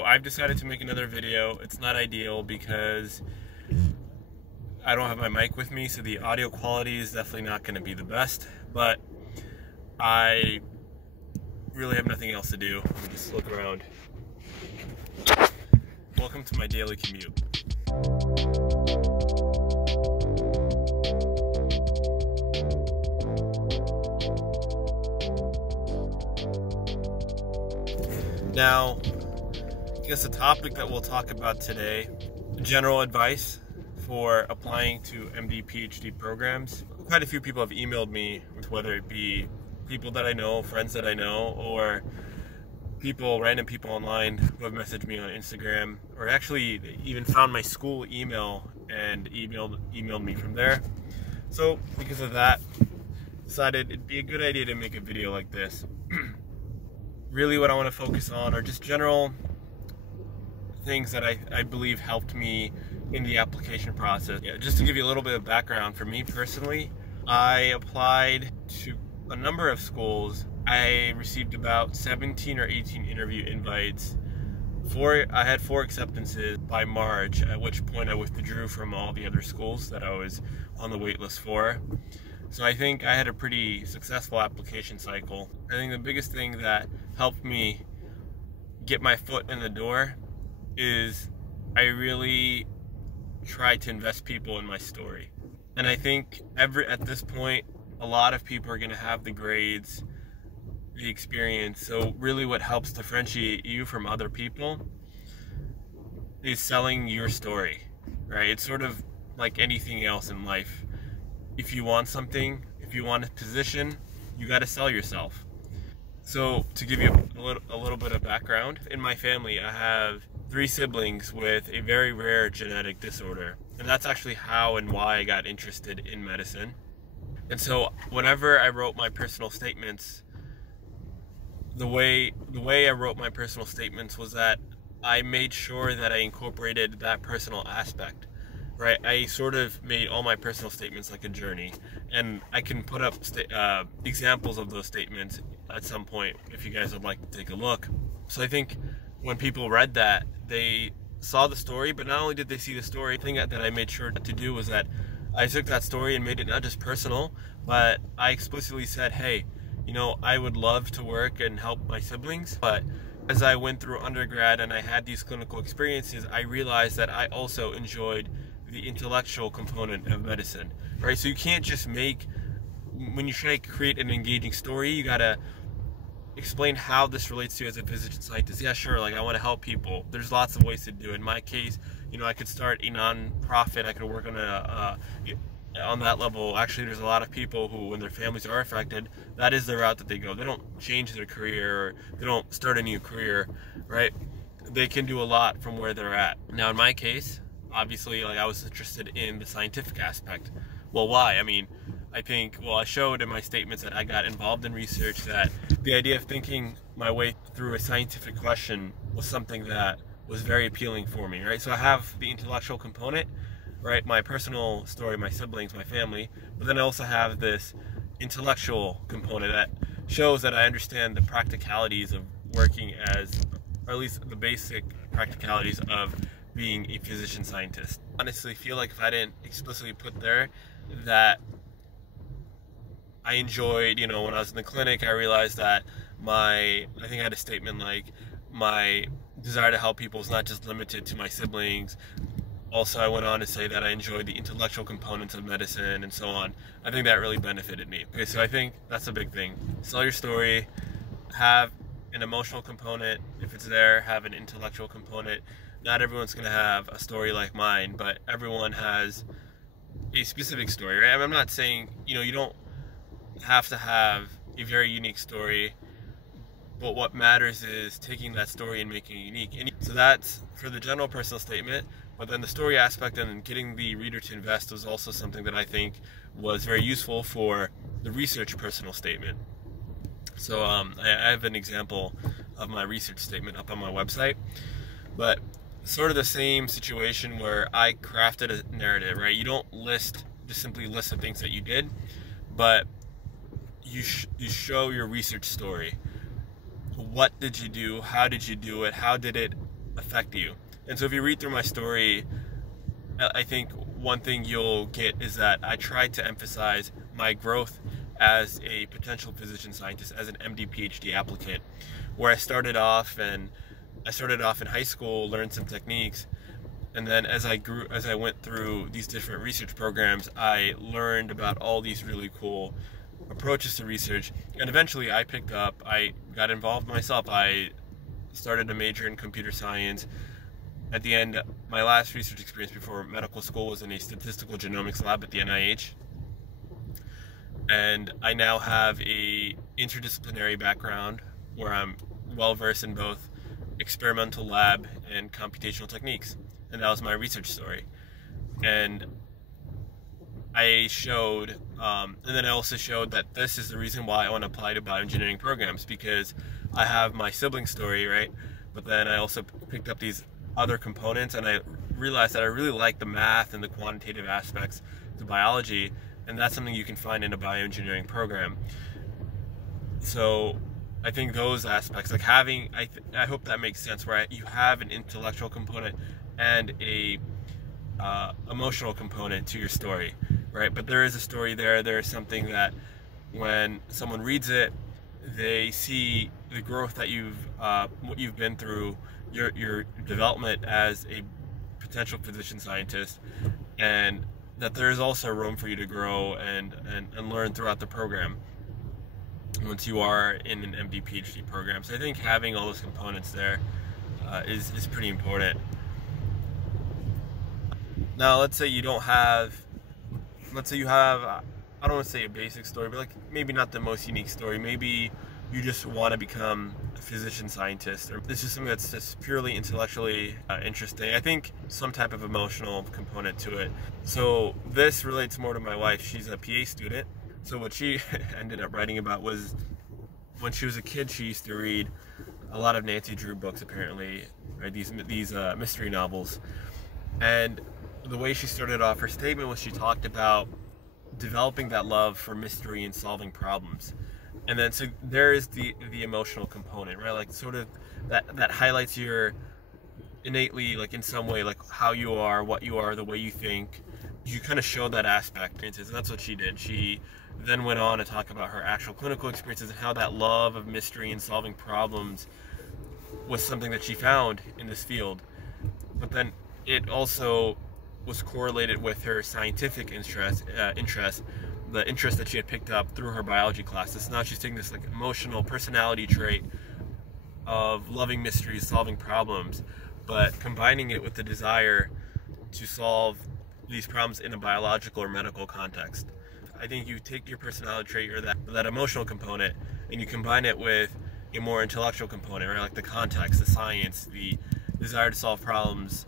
So I've decided to make another video. It's not ideal because I don't have my mic with me, so the audio quality is definitely not going to be the best, but I really have nothing else to do. Let me just look around. Welcome to my daily commute. Now, I guess the topic that we'll talk about today, general advice for applying to MDPhD programs. Quite a few people have emailed me, whether it be people that I know, friends that I know, or random people online who have messaged me on Instagram, or actually even found my school email and emailed me from there. So because of that, decided it'd be a good idea to make a video like this. Really what I want to focus on are just general things that I believe helped me in the application process. Yeah, just to give you a little bit of background, for me personally, I applied to a number of schools. I received about 17 or 18 interview invites. I had 4 acceptances by March, at which point I withdrew from all the other schools that I was on the wait list for. So I think I had a pretty successful application cycle. I think the biggest thing that helped me get my foot in the door is I really try to invest people in my story. And I think at this point, a lot of people are going to have the grades, the experience. So really what helps differentiate you from other people is selling your story, right? It's sort of like anything else in life. If you want something, if you want a position, you got to sell yourself. So to give you a little bit of background, in my family I have 3 siblings with a very rare genetic disorder, and that's actually how and why I got interested in medicine. And so whenever I wrote my personal statements, the way I wrote my personal statements was that I made sure that I incorporated that personal aspect. Right, I sort of made all my personal statements like a journey, and I can put up examples of those statements at some point if you guys would like to take a look. So I think when people read that, they saw the story, but not only did they see the story, the thing that I made sure to do was that I took that story and made it not just personal, but I explicitly said, hey, you know, I would love to work and help my siblings, but as I went through undergrad and I had these clinical experiences, I realized that I also enjoyed the intellectual component of medicine, right? So you can't just when you try to create an engaging story, you gotta explain how this relates to you as a physician scientist. Yeah, sure, like I want to help people. There's lots of ways to do it. In my case, you know, I could start a non-profit. I could work on on that level. Actually, there's a lot of people who, when their families are affected, that is the route that they go. They don't change their career, or they don't start a new career, right? They can do a lot from where they're at. Now, in my case, obviously, like I was interested in the scientific aspect. Well, why? I mean, I showed in my statements that I got involved in research, that the idea of thinking my way through a scientific question was something that was very appealing for me, right? So I have the intellectual component, right? My personal story, my siblings, my family, but then I also have this intellectual component that shows that I understand the practicalities of working or at least the basic practicalities of being a physician scientist. Honestly, feel like if I didn't explicitly put there that I enjoyed, you know, when I was in the clinic, I realized that I think I had a statement like, my desire to help people is not just limited to my siblings. Also, I went on to say that I enjoyed the intellectual components of medicine and so on. I think that really benefited me. Okay, so I think that's a big thing. Sell your story, have an emotional component if it's there, have an intellectual component. Not everyone's going to have a story like mine, but everyone has a specific story, right? I'm not saying, you know, you don't have to have a very unique story, but what matters is taking that story and making it unique. And so that's for the general personal statement, but then the story aspect and getting the reader to invest was also something that I think was very useful for the research personal statement. So I have an example of my research statement up on my website, but sort of the same situation where I crafted a narrative, right? You don't just simply list the things that you did, but you show your research story. What did you do? How did you do it? How did it affect you. And so if you read through my story, I think one thing you'll get is that I tried to emphasize my growth as a potential physician scientist, as an MD-PhD applicant, where I started off in high school, learned some techniques, and then as I went through these different research programs, I learned about all these really cool approaches to research, and eventually I got involved myself. I started a major in computer science. At the end, my last research experience before medical school was in a statistical genomics lab at the NIH. And I now have a interdisciplinary background where I'm well versed in both experimental lab and computational techniques. And that was my research story. And I showed, and then I also showed that this is the reason why I want to apply to bioengineering programs, because I have my sibling story, right? But then I also picked up these other components, and I realized that I really like the math and the quantitative aspects to biology, and that's something you can find in a bioengineering program. So I think those aspects, like having, I hope that makes sense, where you have an intellectual component and a emotional component to your story, right? But there is a story there. There is something that when someone reads it, they see the growth that what you've been through, your development as a potential physician scientist, and that there is also room for you to grow and learn throughout the program once you are in an MD-PhD program. So I think having all those components there is pretty important. Now, let's say you have, I don't want to say a basic story, but like maybe not the most unique story. Maybe you just want to become a physician scientist, or this is something that's just purely intellectually interesting. I think some type of emotional component to it. So this relates more to my wife. She's a PA student. So what she ended up writing about was when she was a kid, she used to read a lot of Nancy Drew books, apparently, right? These mystery novels. And the way she started off her statement was she talked about developing that love for mystery and solving problems. And then so there is the emotional component, right? Like sort of that highlights your innately, like in some way, like how you are, what you are, the way you think. You kind of show that aspect, and that's what she did. She then went on to talk about her actual clinical experiences and how that love of mystery and solving problems was something that she found in this field. But then it also was correlated with her scientific interest, the interest that she had picked up through her biology classes. So now she's taking this like emotional personality trait of loving mysteries, solving problems, but combining it with the desire to solve these problems in a biological or medical context. I think you take your personality trait or that emotional component and you combine it with a more intellectual component, right? Like the context, the science, the desire to solve problems.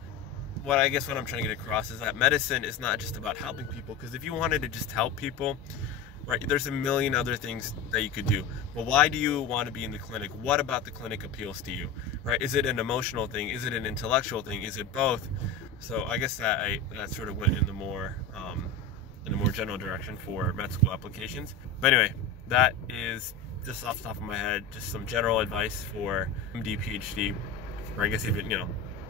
What I'm trying to get across is that medicine is not just about helping people, because if you wanted to just help people, right, there's a million other things that you could do. But why do you want to be in the clinic? What about the clinic appeals to you, right? Is it an emotional thing? Is it an intellectual thing? Is it both? So I guess that sort of went in the more general direction for med school applications. But anyway, that is just off the top of my head, just some general advice for MD, PhD, or I guess even,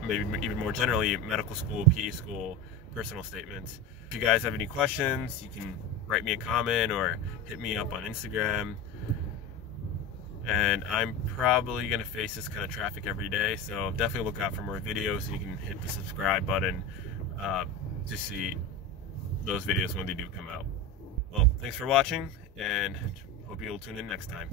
maybe even more generally, medical school, PA school, personal statements. If you guys have any questions, you can write me a comment or hit me up on Instagram. And I'm probably going to face this kind of traffic every day, so definitely look out for more videos, and you can hit the subscribe button to see those videos when they do come out. Well, thanks for watching, and hope you'll tune in next time.